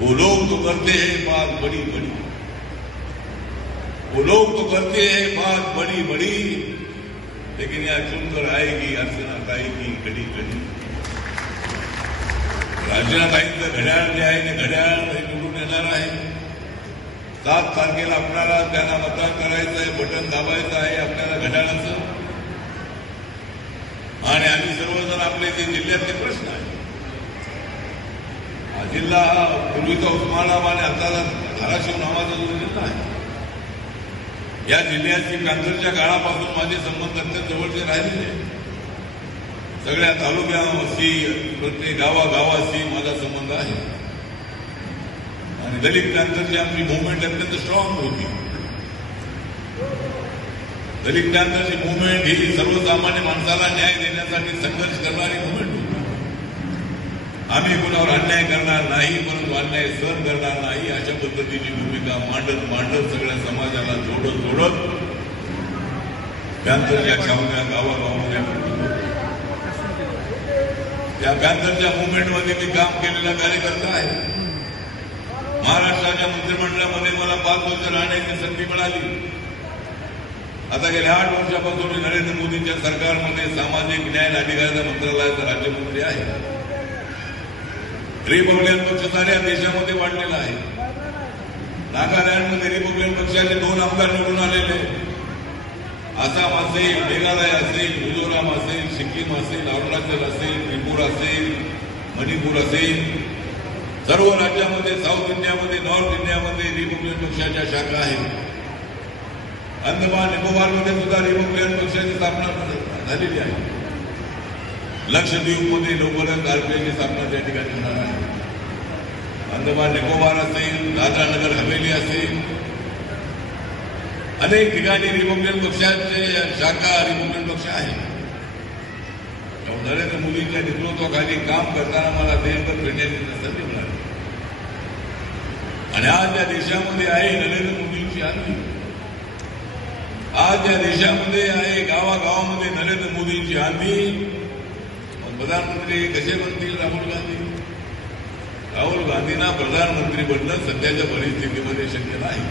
वो लोग तो करते हैं बात बड़ी बड़ी वो लोग तो करते हैं बात बड़ी बड़ी लेकिन यहां चुनकर आएगी अर्चना ताई की घड़ी घड़ी अर्चना ताईंचं घड्याळ जे आहे ते घड्याळ निवडून येणार आहे सात तारखेला आपणाला त्यांना मतदान करायचं आहे बटन दाबायचं आहे आपल्याला घड्याळाचं आणि आम्ही सर्वजण आपले जे जिल्ह्यातले प्रश्न आहेत हा जिल्हा हा पूर्वीचा उस्मानाबाद आणि आता धाराशिव नावाचा जो जिल्हा आहे या जिल्ह्याची कांदरच्या काळापासून माझे संबंध अत्यंत जवळचे राहिलेले सगळ्या तालुक्याशी प्रत्येक गावागावाशी माझा संबंध आहे आणि दलित कांदरची आमची मुवमेंट अत्यंत स्ट्रॉंग होती दलित कांदरची मुवमेंट ही सर्वसामान्य माणसाला न्याय देण्यासाठी संघर्ष करणारी मुवमेंट आम्ही कोणावर अन्याय करणार नाही परंतु अन्याय सहन करणार नाही अशा पद्धतीची भूमिका मांडत मांडत सगळ्या समाजाला जोडत जोडत पॅन्थरच्या छावण्या गावागावण्या त्या पॅन्थरच्या मुवमेंटमध्ये मी काम केलेला कार्यकर्ता आहे महाराष्ट्राच्या मंत्रिमंडळामध्ये मला पाच वर्ष राहण्याची संधी मिळाली आता गेल्या आठ वर्षापासून मी नरेंद्र मोदींच्या सरकारमध्ये सामाजिक न्याय आणि अधिकारिता मंत्रालयाचा राज्यमंत्री आहे रिपब्लिकन पक्ष साऱ्या देशामध्ये वाढलेला आहे नागालँडमध्ये रिपब्लिकन पक्षाचे दोन आमदार निवडून आलेले आसाम असेल मेघालय असेल मिझोराम असेल सिक्कीम असेल अरुणाचल असेल त्रिपुरा असेल मणिपूर असेल सर्व राज्यामध्ये साऊथ इंडियामध्ये नॉर्थ इंडियामध्ये रिपब्लिकन पक्षाच्या शाखा आहेत अंदमान निकोबारमध्ये सुद्धा रिपब्लिकन पक्षाची स्थापना झालेली आहे लक्षद्वीपमध्ये लवकरच आरपीआयची स्थापना त्या ठिकाणी होणार आहे अंदमान निकोबार असेल नगर हवेली असेल अनेक ठिकाणी रिपब्लिकन पक्षाचे शाखा रिपब्लिकन पक्ष आहे नरेंद्र मोदींच्या नेतृत्वाखाली काम करताना मला देशभर भेटण्याची संधी मिळाली आणि आज या देशामध्ये आहे नरेंद्र मोदींची आर्मी आज या देशामध्ये आहे गावागावामध्ये नरेंद्र मोदींची आर्मी प्रधानमंत्री कसे बनतील राहुल गांधी राहुल गांधींना प्रधानमंत्री बनणं सध्याच्या परिस्थितीमध्ये शक्य नाही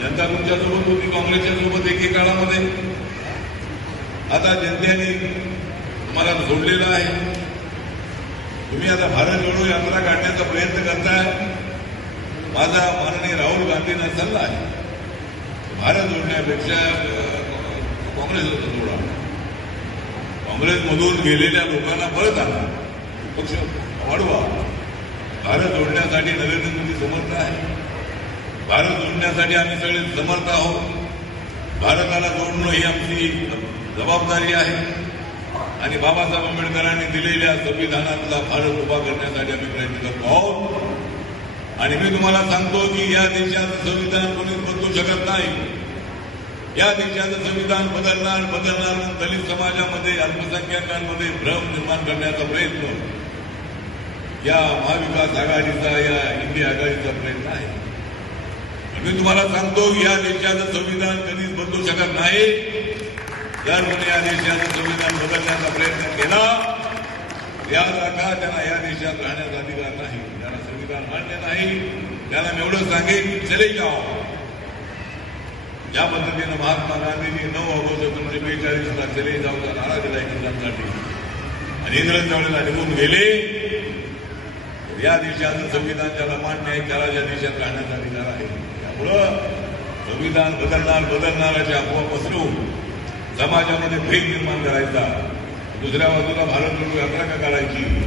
जनता तुमच्यासोबत होती काँग्रेसच्या सोबत एकेकाळामध्ये आता जनतेने तुम्हाला सोडलेलं आहे तुम्ही आता भारत जोडो यात्रा काढण्याचा प्रयत्न करताय माझा माननीय राहुल गांधींना सल्ला आहे भारत जोडण्यापेक्षा काँग्रेसला जोडा काँग्रेसमधून गेलेल्या लोकांना परत आणा पक्ष वाढवा भारत जोडण्यासाठी नरेंद्र मोदी समर्थ आहे भारत जोडण्यासाठी आम्ही सगळे समर्थ आहोत भारताला जोडणं ही आमची जबाबदारी आहे आणि बाबासाहेब आंबेडकरांनी दिलेल्या संविधानातला भारत उभा करण्यासाठी आम्ही प्रयत्न करतो आहोत आणि मी तुम्हाला सांगतो की या देशात संविधान कोणीच बदलू शकत नाही या देशाचं संविधान बदलणार बदलणार दलित समाजामध्ये अल्पसंख्याकांमध्ये भ्रम निर्माण करण्याचा प्रयत्न या महाविकास आघाडीचा या हिंदी आघाडीचा प्रयत्न आहे मी तुम्हाला सांगतो की या देशाचं संविधान कधीच बदलू शकत नाही जर या देशाचं संविधान बदलण्याचा प्रयत्न केला या राखा त्यांना या देशात राहण्याचा अधिकार नाही त्याला संविधान मान्य नाही त्याला मी एवढं सांगेन चले जाओ या पद्धतीनं महात्मा गांधींनी नऊ ऑगस्ट एकोणीसशे बेचाळीसला चले जाऊचा नारा दिला इंग्रजांसाठी आणि इंग्रज त्यावेळेला निघून गेले या देशाचं संविधान ज्याला मान्य आहे त्याला ज्या देशात राहण्याचा अधिकार आहे त्यामुळं संविधान बदलणार अशा अफवा पसरून समाजामध्ये भेद निर्माण करायचा दुसऱ्या बाजूला भारत यात्रा का काढायची